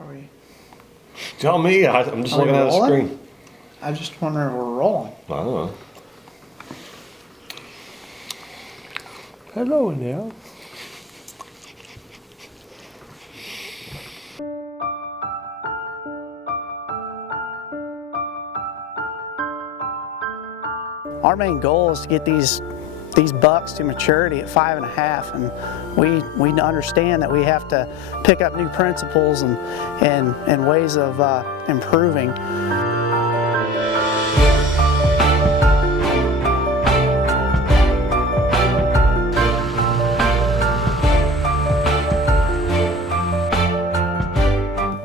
Are we? Tell me, I'm just looking at the screen. I just wonder if we're rolling. I don't know. Hello now. Our main goal is to get these bucks to maturity at 5.5, and we understand that we have to pick up new principles and ways of improving.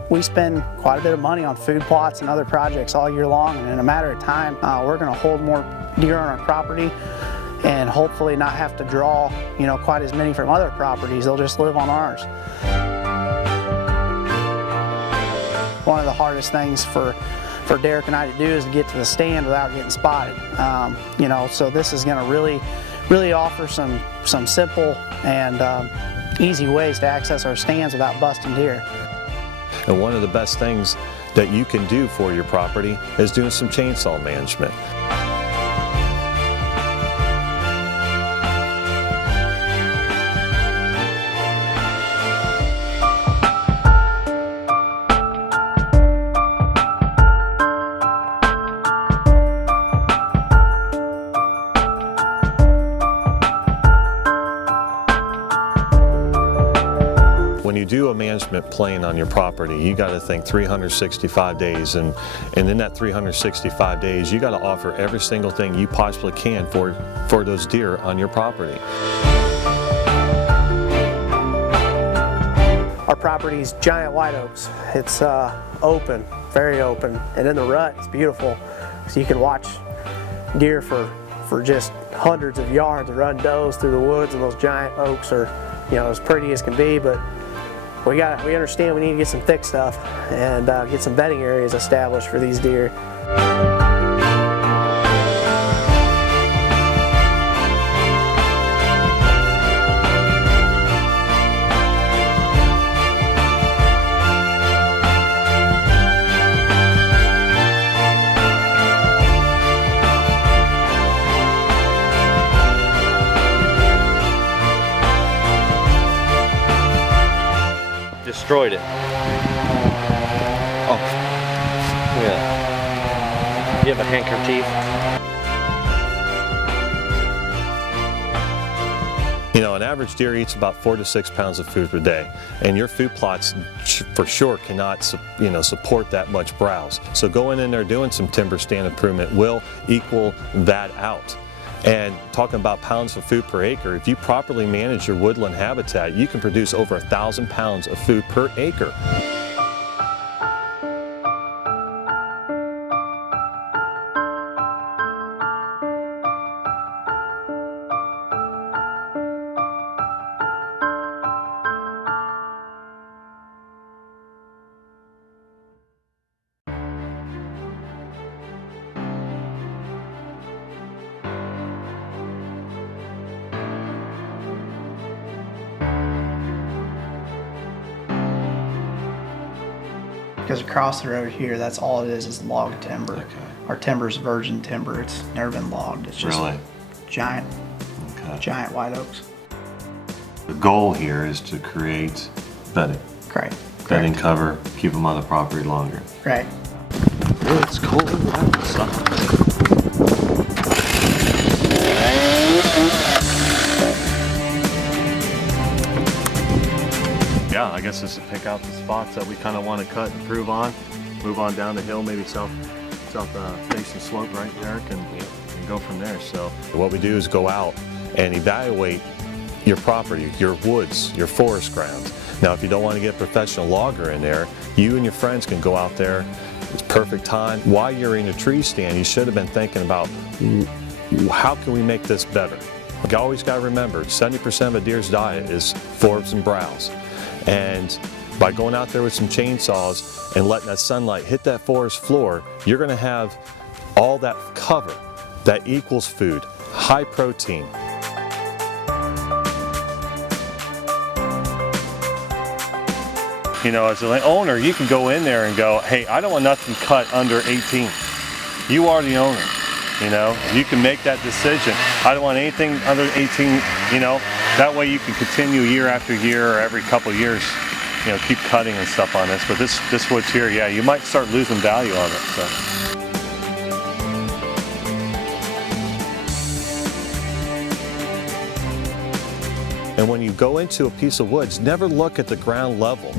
We spend quite a bit of money on food plots and other projects all year long, and in a matter of time, we're going to hold more deer on our property and hopefully not have to draw, quite as many from other properties. They'll just live on ours. One of the hardest things for Derrick and I to do is to get to the stand without getting spotted. So this is going to really offer some simple and easy ways to access our stands without busting deer. And one of the best things that you can do for your property is doing some chainsaw management. When you do a management plan on your property, you got to think 365 days, and in that 365 days, you got to offer every single thing you possibly can for those deer on your property. Our property is giant white oaks. It's open, very open, and in the rut, it's beautiful. So you can watch deer for just hundreds of yards and run does through the woods, and those giant oaks are, as pretty as can be, but we understand we need to get some thick stuff and get some bedding areas established for these deer. Destroyed it. Oh. Yeah. You have a handkerchief? An average deer eats about 4 to 6 pounds of food per day, and your food plots for sure cannot support that much browse. So going in there doing some timber stand improvement will equal that out. And talking about pounds of food per acre, if you properly manage your woodland habitat, you can produce over 1,000 pounds of food per acre. Because across the road here, that's all it is log timber. Okay. Our timber's virgin timber. It's never been logged. It's just giant white oaks. The goal here is to create bedding. Correct. Bedding cover, keep them on the property longer. Right. It's cold outside. Yeah, I guess just to pick out the spots that we kind of want to cut and improve on, move on down the hill, maybe south facing slope, right, Derrick, and go from there. So what we do is go out and evaluate your property, your woods, your forest grounds. Now, if you don't want to get a professional logger in there, you and your friends can go out there. It's perfect time. While you're in a tree stand, you should have been thinking about how can we make this better. You always got to remember, 70% of a deer's diet is forbs and browse. And by going out there with some chainsaws and letting that sunlight hit that forest floor, you're going to have all that cover that equals food, high protein. You know, as an owner, you can go in there and go, hey, I don't want nothing cut under 18. You are the owner, you know. You can make that decision. I don't want anything under 18, you know. That way you can continue year after year or every couple of years, you know, keep cutting and stuff on this. But this woods here, yeah, you might start losing value on it. So. And when you go into a piece of woods, never look at the ground level.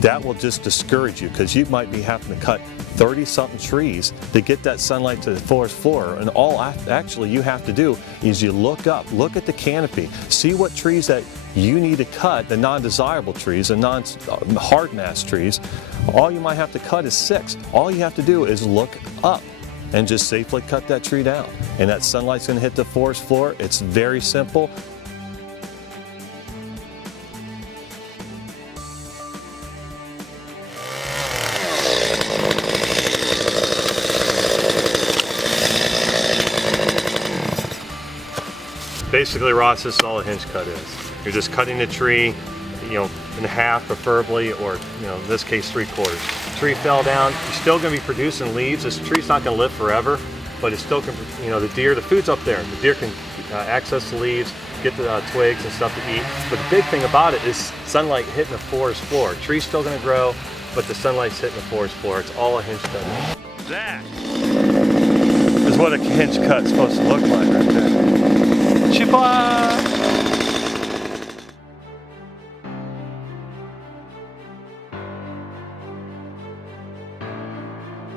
That will just discourage you because you might be having to cut 30-something trees to get that sunlight to the forest floor. And all actually you have to do is you look up, look at the canopy, see what trees that you need to cut, the non-desirable trees, the non-hard mass trees. All you might have to cut is 6. All you have to do is look up and just safely cut that tree down. And that sunlight's going to hit the forest floor. It's very simple. Basically, Ross, this is all a hinge cut is. You're just cutting the tree, you know, in half preferably, or, you know, in this case, 3/4. Tree fell down, you're still going to be producing leaves. This tree's not going to live forever, but it's still, you know, the deer, the food's up there. The deer can access the leaves, get the twigs and stuff to eat. But the big thing about it is sunlight hitting the forest floor. Tree's still going to grow, but the sunlight's hitting the forest floor. It's all a hinge cut. That is what a hinge cut's supposed to look like right there.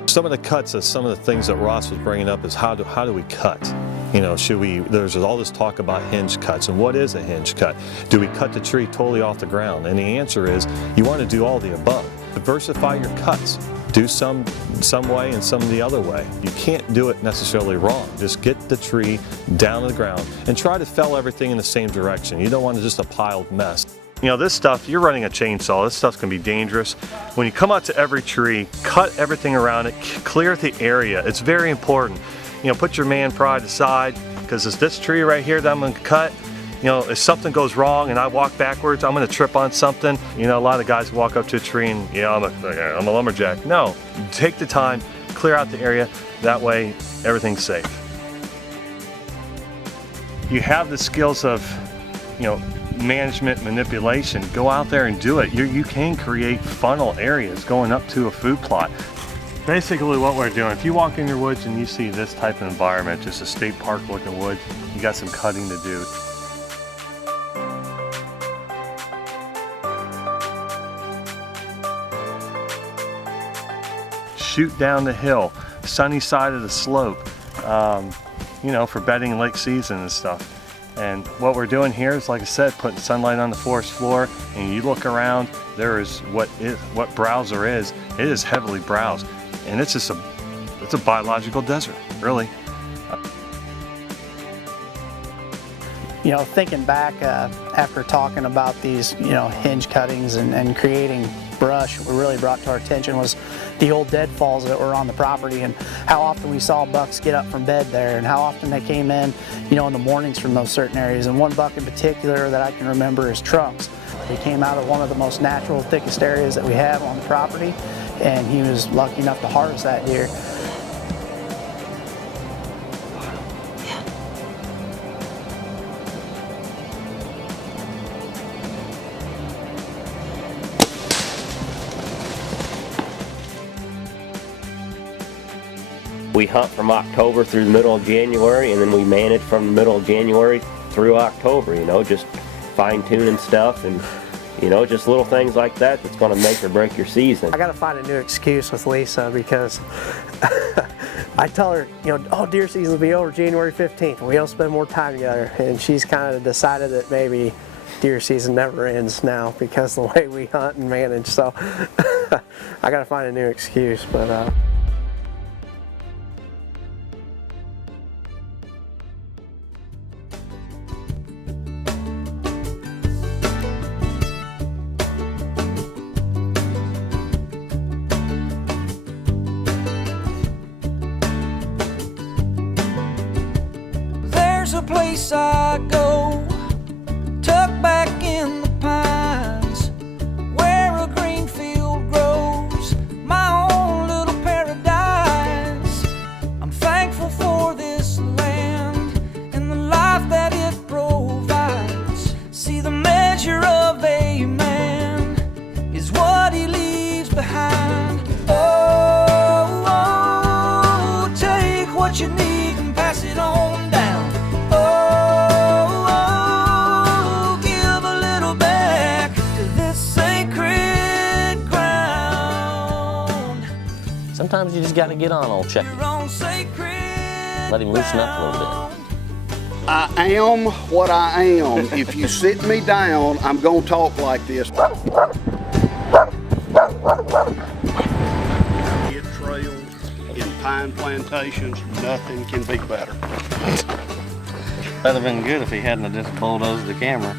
Some of the cuts, some of the things that Ross was bringing up is how do we cut? You know, there's all this talk about hinge cuts, and what is a hinge cut? Do we cut the tree totally off the ground? And the answer is, you want to do all the above. Diversify your cuts. Do some way and some the other way. You can't do it necessarily wrong. Just get the tree down to the ground and try to fell everything in the same direction. You don't want just a piled mess. You know, this stuff, you're running a chainsaw, this stuff's gonna be dangerous. When you come out to every tree, cut everything around it, clear the area. It's very important. You know, put your man pride aside, because it's this tree right here that I'm gonna cut. You know, if something goes wrong and I walk backwards, I'm gonna trip on something. You know, a lot of guys walk up to a tree and, yeah, I'm a lumberjack. No, take the time, clear out the area. That way, everything's safe. You have the skills of, you know, management, manipulation. Go out there and do it. You can create funnel areas going up to a food plot. Basically what we're doing, if you walk in your woods and you see this type of environment, just a state park looking wood, you got some cutting to do. Shoot down the hill, sunny side of the slope, you know, for bedding late season and stuff. And what we're doing here is, like I said, putting sunlight on the forest floor, and you look around, there is what browser is. It is heavily browsed, and it's just it's a biological desert, really. You know, thinking back after talking about these, you know, hinge cuttings and creating brush, what really brought to our attention was the old deadfalls that were on the property, and how often we saw bucks get up from bed there, and how often they came in, you know, in the mornings from those certain areas. And one buck in particular that I can remember is Trunks. He came out of one of the most natural, thickest areas that we have on the property, and he was lucky enough to harvest that deer. We hunt from October through the middle of January, and then we manage from the middle of January through October, you know, just fine-tuning stuff and, you know, just little things like that that's going to make or break your season. I got to find a new excuse with Lisa, because I tell her, you know, oh, deer season will be over January 15th, and we don't spend more time together. And she's kind of decided that maybe deer season never ends now because of the way we hunt and manage. So I got to find a new excuse, but There's a place I go, tucked back in the pines, where a green Sometimes you just got to get on old Chucky. Let him loosen up a little bit. I am what I am. If you sit me down, I'm gonna talk like this. Get trails in pine plantations, nothing can be better. That'd have been good if he hadn't have just bulldozed the camera.